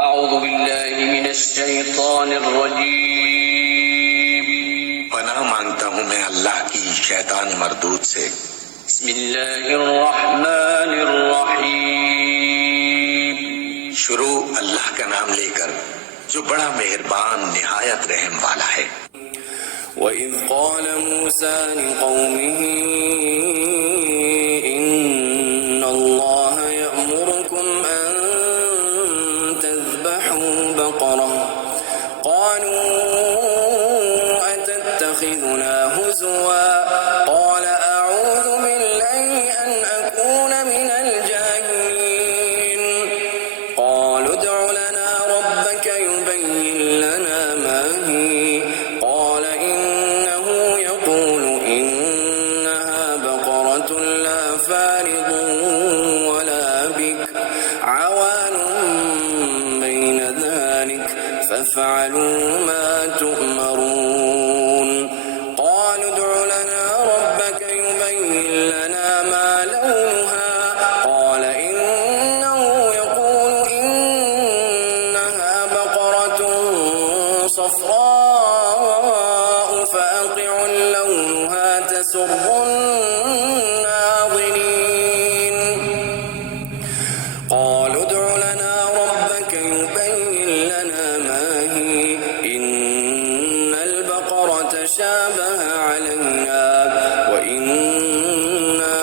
اعوذ باللہ من الشیطان الرجیم، پناہ مانگتا ہوں میں اللہ کی شیطان مردود سے۔ بسم اللہ الرحمن الرحیم، شروع اللہ کا نام لے کر جو بڑا مہربان نہایت رحم والا ہے۔ وَإِذْ قَالَ مُوسَىٰ لِقَوْمِهِ إِنَّ اللَّهَ يَأْمُرُكُمْ أَن تَذْبَحُوا بَقَرَةً قَالُوا أَتَتَّخِذُنَا هُزُوًا قَالَ أَعُوذُ بِاللَّهِ أَنْ أَكُونَ مِنَ الْجَاهِلِينَ قَالُوا ادْعُ لَنَا رَبَّكَ يُبَيِّن لَّنَا مَا هِيَ قَالَ إِنَّهُ يَقُولُ إِنَّهَا بَقَرَةٌ لَّا فَارِضٌ وَلَا بِكْرٌ عَوَانٌ بَيْنَ ذَلِكَ فَافْعَلُوا مَا تُؤْمَرُونَ قَالُوا ادْعُ لَنَا رَبَّكَ يُبَيِّن لَّنَا مَا لَوْنُهَا قَالَ إِنَّهُ يَقُولُ إِنَّهَا بَقَرَةٌ صَفْرَاءُ فَاقِعٌ لَّوْنُهَا تَسُرُّ النَّاظِرِينَ قَالُوا ادْعُ لَنَا رَبَّكَ يُبَيِّن لَّنَا مَا هِيَ إِنَّ الْبَقَرَةَ شَابَهَ عَلَيْنَا وَإِنَّا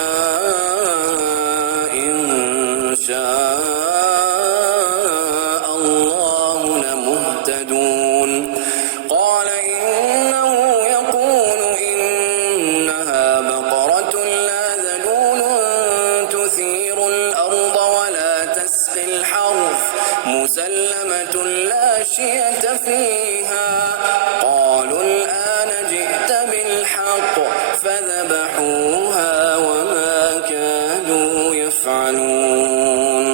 إِن شَاءَ اللَّهُ لَمُهْتَدُونَ قَالَ إِنَّهُ يَقُولُ إِنَّهَا بَقَرَةٌ لَّا ذَلُولٌ تُثِيرُ الْأَرْضَ وَلَا تَسْقِي الْحَرْثَ مُسَلَّمَةٌ لَّا شِيَةَ فِيهَا قَالُوا الْآنَ جِئْتَ بِالْحَقِّ فَذَبَحُوهَا وَمَا كَادُوا يَفْعَلُونَ۔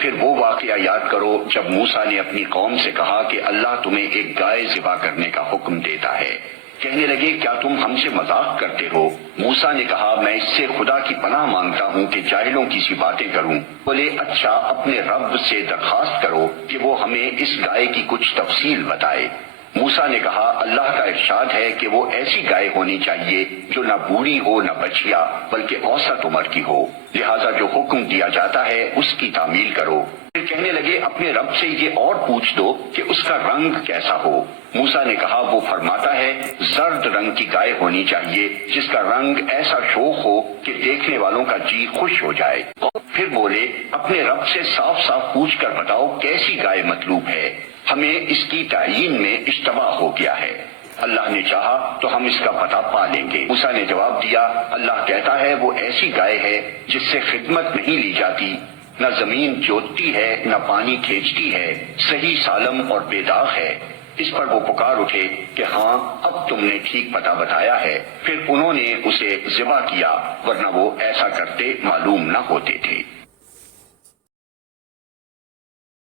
پھر وہ واقعہ یاد کرو جب موسیٰ نے اپنی قوم سے کہا کہ اللہ تمہیں ایک گائے ذبح کرنے کا حکم دیتا ہے۔ کہنے لگے کیا تم ہم سے مذاق کرتے ہو؟ موسیٰ نے کہا میں اس سے خدا کی پناہ مانگتا ہوں کہ جاہلوں کی سی باتیں کروں۔ بولے اچھا اپنے رب سے درخواست کرو کہ وہ ہمیں اس گائے کی کچھ تفصیل بتائے۔ موسیٰ نے کہا اللہ کا ارشاد ہے کہ وہ ایسی گائے ہونی چاہیے جو نہ بوڑھی ہو نہ بچیا بلکہ اوسط عمر کی ہو، لہٰذا جو حکم دیا جاتا ہے اس کی تعمیل کرو۔ پھر کہنے لگے اپنے رب سے یہ اور پوچھ دو کہ اس کا رنگ کیسا ہو۔ موسیٰ نے کہا وہ فرماتا ہے زرد رنگ کی گائے ہونی چاہیے جس کا رنگ ایسا شوخ ہو کہ دیکھنے والوں کا جی خوش ہو جائے۔ پھر بولے اپنے رب سے صاف صاف پوچھ کر بتاؤ کیسی گائے مطلوب ہے، ہمیں اس کی تعیین میں اشتباہ ہو گیا ہے، اللہ نے چاہا تو ہم اس کا پتہ پا لیں گے۔ موسیٰ نے جواب دیا اللہ کہتا ہے وہ ایسی گائے ہے جس سے خدمت نہیں لی جاتی، نہ زمین جوتتی ہے نہ پانی کھینچتی ہے، صحیح سالم اور بے داغ ہے۔ اس پر وہ پکار اٹھے کہ ہاں اب تم نے ٹھیک پتہ بتایا ہے، پھر انہوں نے اسے ذبح کیا ورنہ وہ ایسا کرتے معلوم نہ ہوتے تھے۔